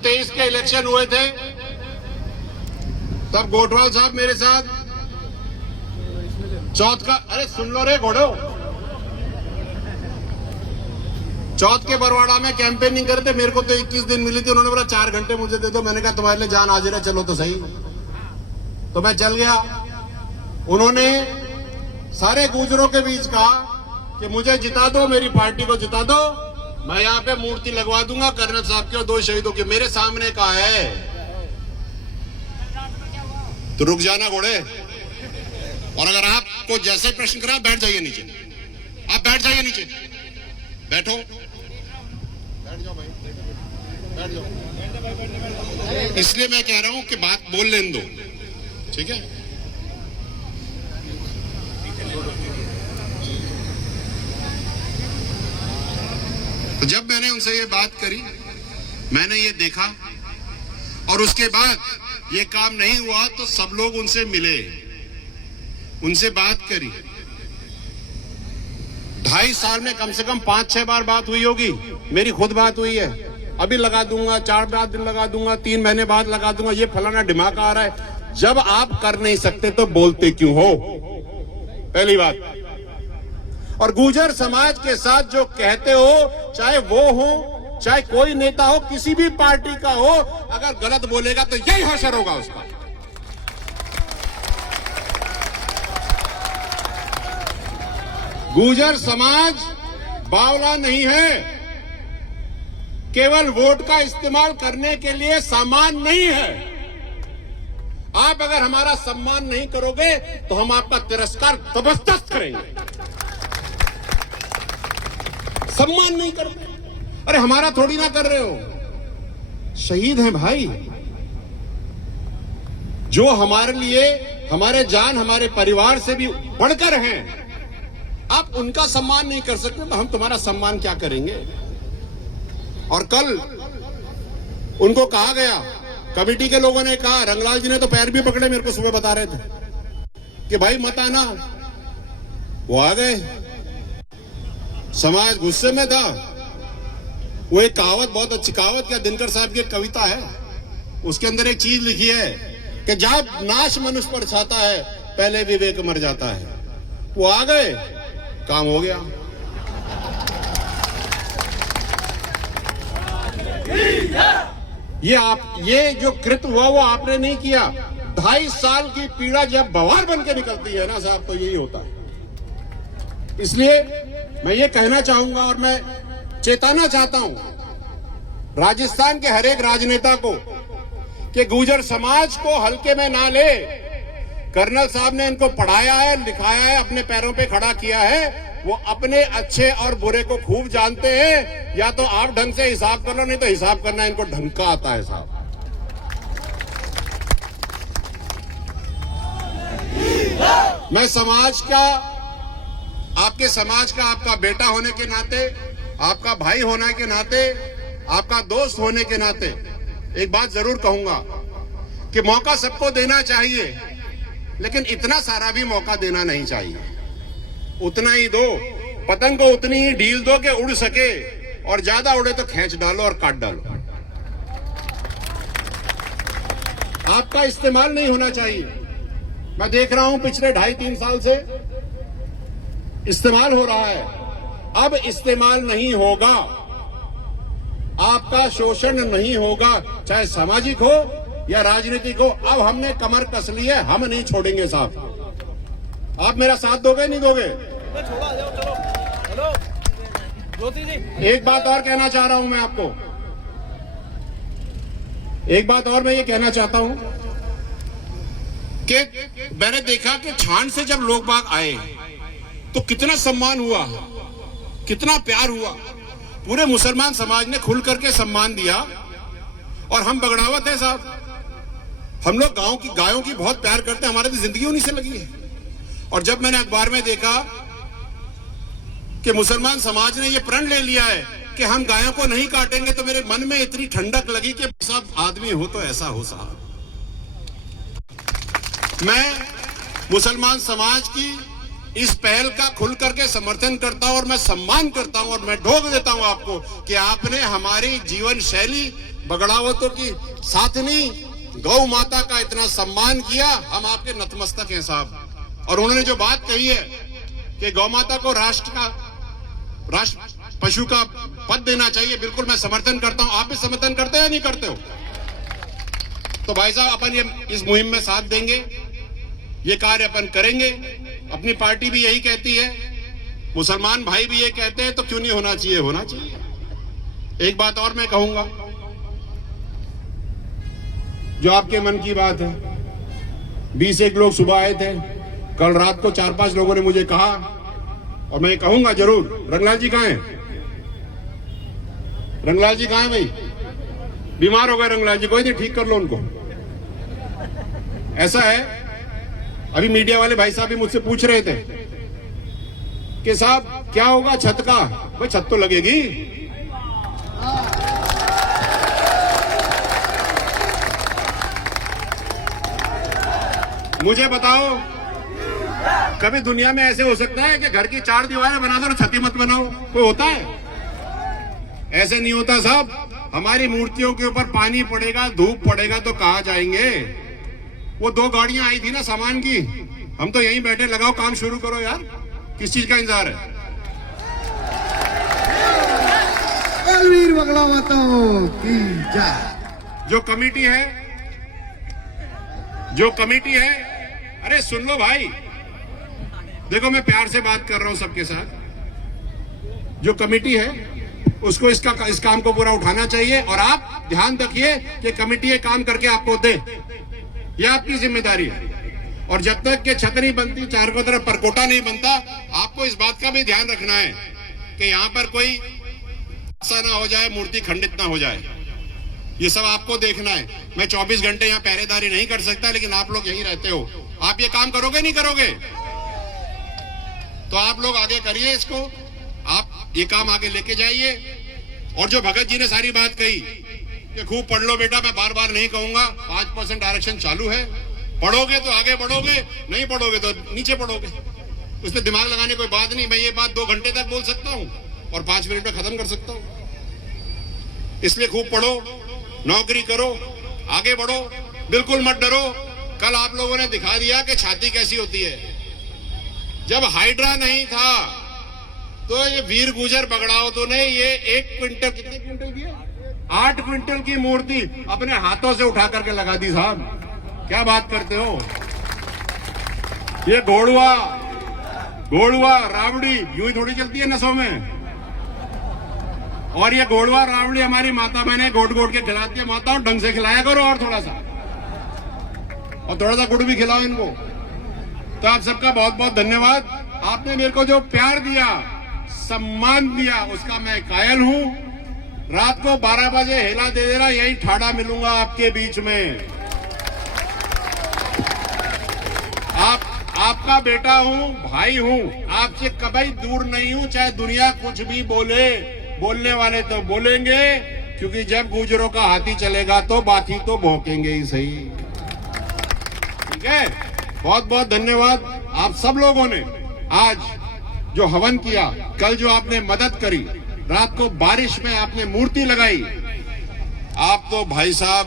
जब 23 के इलेक्शन हुए थे तब गोठवाल साहब मेरे साथ चौथ का, अरे सुन लो रे घोड़ो, चौथ के बरवाड़ा में कैंपेनिंग करे थे। मेरे को तो 21 दिन मिली थी। उन्होंने बोला 4 घंटे मुझे दे दो। मैंने कहा तुम्हारे लिए जान हाजिर है, चलो तो सही। तो मैं चल गया। उन्होंने सारे गुजरों के बीच कहा कि मुझे जिता दो, मेरी पार्टी को जिता दो, मैं यहाँ पे मूर्ति लगवा दूंगा कर्नल साहब की और 2 शहीदों की। मेरे सामने कहा है तो रुक जाना घोड़े, और अगर आपको जैसे प्रश्न करा बैठ जाइए नीचे। आप बैठ जाइए नीचे, बैठो, बैठ जाओ भाई, बैठ जाओ। इसलिए मैं कह रहा हूं कि बात बोल लेने दो, ठीक है। तो जब मैंने उनसे ये बात करी, मैंने ये देखा, और उसके बाद ये काम नहीं हुआ तो सब लोग उनसे मिले, उनसे बात करी। 2.5 साल में कम से कम 5-6 बार बात हुई होगी। मेरी खुद बात हुई है, अभी लगा दूंगा, 4 दिन लगा दूंगा, 3 महीने बाद लगा दूंगा, ये फलाना दिमाग आ रहा है। जब आप कर नहीं सकते तो बोलते क्यों हो, पहली बात। और गुर्जर समाज के साथ जो कहते हो, चाहे वो हो चाहे कोई नेता हो, किसी भी पार्टी का हो, अगर गलत बोलेगा तो यही हशर होगा उसका। गुर्जर समाज बावला नहीं है, केवल वोट का इस्तेमाल करने के लिए सामान नहीं है। आप अगर हमारा सम्मान नहीं करोगे तो हम आपका तिरस्कार जबरदस्त करेंगे। सम्मान नहीं करते, अरे हमारा थोड़ी ना कर रहे हो, शहीद हैं भाई, जो हमारे लिए, हमारे जान, हमारे परिवार से भी बढ़कर हैं। आप उनका सम्मान नहीं कर सकते तो हम तुम्हारा सम्मान क्या करेंगे। और कल उनको कहा गया, कमेटी के लोगों ने कहा, रंगलाल जी ने तो पैर भी पकड़े, मेरे को सुबह बता रहे थे कि भाई मत आना। वो आ गए, समाज गुस्से में था। वो एक कहावत, बहुत अच्छी कहावत, क्या दिनकर साहब की एक कविता है, उसके अंदर एक चीज लिखी है कि जब नाश मनुष्य पर छाता है पहले विवेक मर जाता है। वो आ गए, काम हो गया। ये जो कृत्य हुआ वो आपने नहीं किया। 2.5 साल की पीड़ा जब बवाल बन के निकलती है ना साहब, तो यही होता है। इसलिए मैं ये कहना चाहूंगा और मैं चेताना चाहता हूं राजस्थान के हर एक राजनेता को कि गुर्जर समाज को हल्के में ना ले। कर्नल साहब ने इनको पढ़ाया है, लिखाया है, अपने पैरों पे खड़ा किया है। वो अपने अच्छे और बुरे को खूब जानते हैं। या तो आप ढंग से हिसाब कर लो, नहीं तो हिसाब करना इनको ढंग का आता है साहब। मैं समाज का, आपके समाज का, आपका बेटा होने के नाते, आपका भाई होने के नाते, आपका दोस्त होने के नाते एक बात जरूर कहूंगा कि मौका सबको देना चाहिए, लेकिन इतना सारा भी मौका देना नहीं चाहिए। उतना ही दो, पतंग को उतनी ही ढील दो कि उड़ सके, और ज्यादा उड़े तो खींच डालो और काट डालो। आपका इस्तेमाल नहीं होना चाहिए। मैं देख रहा हूं पिछले 2.5-3 साल से इस्तेमाल हो रहा है, अब इस्तेमाल नहीं होगा। आपका शोषण नहीं होगा, चाहे सामाजिक हो या राजनीतिक हो। अब हमने कमर कस ली है, हम नहीं छोड़ेंगे साहब। आप मेरा साथ दोगे नहीं दोगे? एक बात और कहना चाह रहा हूं मैं आपको, एक बात और मैं ये कहना चाहता हूं कि मैंने देखा कि छान से जब लोग बाग आए तो कितना सम्मान हुआ, कितना प्यार हुआ। पूरे मुसलमान समाज ने खुल करके सम्मान दिया। और हम बगड़ावत है साहब, हम लोग गांव की गायों की बहुत प्यार करते हैं, हमारी तो जिंदगी उन्हीं से लगी है। और जब मैंने अखबार में देखा कि मुसलमान समाज ने यह प्रण ले लिया है कि हम गायों को नहीं काटेंगे, तो मेरे मन में इतनी ठंडक लगी कि सब आदमी हो तो ऐसा हो साहब। मैं मुसलमान समाज की इस पहल का खुल करके समर्थन करता हूं और मैं सम्मान करता हूं और मैं ढोक देता हूं आपको कि आपने हमारी जीवन शैली बगड़ावतों की साथ नहीं, गौ माता का इतना सम्मान किया, हम आपके नतमस्तक हैं साहब। और उन्होंने जो बात कही है कि गौ माता को राष्ट्र पशु का पद देना चाहिए, बिल्कुल मैं समर्थन करता हूं। आप भी समर्थन करते हैं या नहीं करते हो? तो भाई साहब अपन ये इस मुहिम में साथ देंगे, ये कार्य अपन करेंगे। अपनी पार्टी भी यही कहती है, मुसलमान भाई भी ये कहते हैं, तो क्यों नहीं होना चाहिए? होना चाहिए। एक बात और मैं कहूंगा, जो आपके मन की बात है, 20 लोग सुबह आए थे, कल रात को 4-5 लोगों ने मुझे कहा, और मैं कहूंगा जरूर, रंगलाल जी कहां हैं? रंगलाल जी कहां हैं भाई? बीमार हो गए रंगलाल जी, कोई नहीं, ठीक कर लो उनको। ऐसा है, अभी मीडिया वाले भाई साहब भी मुझसे पूछ रहे थे कि साहब क्या होगा छत का? भाई छत तो लगेगी। मुझे बताओ, कभी दुनिया में ऐसे हो सकता है कि घर की 4 दीवारें बना दो और छत ही मत बनाओ? कोई होता है? ऐसे नहीं होता साहब। हमारी मूर्तियों के ऊपर पानी पड़ेगा, धूप पड़ेगा तो कहां जाएंगे? वो 2 गाड़ियां आई थी ना सामान की, हम तो यहीं बैठे, लगाओ काम शुरू करो यार, किस चीज का इंतजार है? बलवीर बगड़ावतों की जय। जो कमेटी है, अरे सुन लो भाई, देखो मैं प्यार से बात कर रहा हूं सबके साथ। जो कमेटी है उसको इस काम को पूरा उठाना चाहिए, और आप ध्यान रखिए कि कमेटी ये काम करके आपको दे, ये आपकी जिम्मेदारी है। और जब तक के छत नहीं बनती, चारों तरफ परकोटा नहीं बनता, आपको इस बात का भी ध्यान रखना है कि यहाँ पर कोई ऐसा ना हो जाए, मूर्ति खंडित ना हो जाए। ये सब आपको देखना है। मैं 24 घंटे यहाँ पहरेदारी नहीं कर सकता, लेकिन आप लोग यहीं रहते हो। आप ये काम करोगे नहीं करोगे? तो आप लोग आगे करिए इसको, आप ये काम आगे लेके जाइए। और जो भगत जी ने सारी बात कही कि खूब पढ़ लो बेटा, मैं बार बार नहीं कहूंगा, 5% आरक्षण चालू है, पढ़ोगे तो आगे बढ़ोगे, नहीं पढ़ोगे तो नीचे पढ़ोगे। उसमें दिमाग लगाने कोई बात नहीं। मैं ये बात 2 घंटे तक बोल सकता हूँ और 5 मिनट में खत्म कर सकता हूँ। इसलिए खूब पढ़ो, नौकरी करो, आगे बढ़ो, बिल्कुल मत डरो। कल आप लोगों ने दिखा दिया कि छाती कैसी होती है। जब हाइड्रा नहीं था तो ये वीर गुजर बगड़ावतों ने ये 1 क्विंटल, कितने क्विंटल की है? 8 क्विंटल की मूर्ति अपने हाथों से उठा करके लगा दी साहब। क्या बात करते हो? ये घोड़ुआ रावड़ी यूं ही थोड़ी चलती है नसों में। और ये घोड़ुआ रावड़ी हमारी माता बहने गोड़ गोड़ के खिलाती है। माताओं ढंग से खिलाया करो, और थोड़ा सा गुड़ भी खिलाओ इनको। तो आप सबका बहुत बहुत धन्यवाद। आपने मेरे को जो प्यार दिया, सम्मान दिया, उसका मैं कायल हूं। रात को 12 बजे हेला दे देना, यही ठाड़ा मिलूंगा आपके बीच में। आपका बेटा हूं, भाई हूं, आपसे कभी दूर नहीं हूं। चाहे दुनिया कुछ भी बोले, बोलने वाले तो बोलेंगे, क्योंकि जब गुजरों का हाथी चलेगा तो बाकी तो भौंकेंगे ही सही। ठीक है, बहुत बहुत धन्यवाद आप सब लोगों ने। आज जो हवन किया, कल जो आपने मदद करी, रात को बारिश में आपने मूर्ति लगाई, आप तो भाई साहब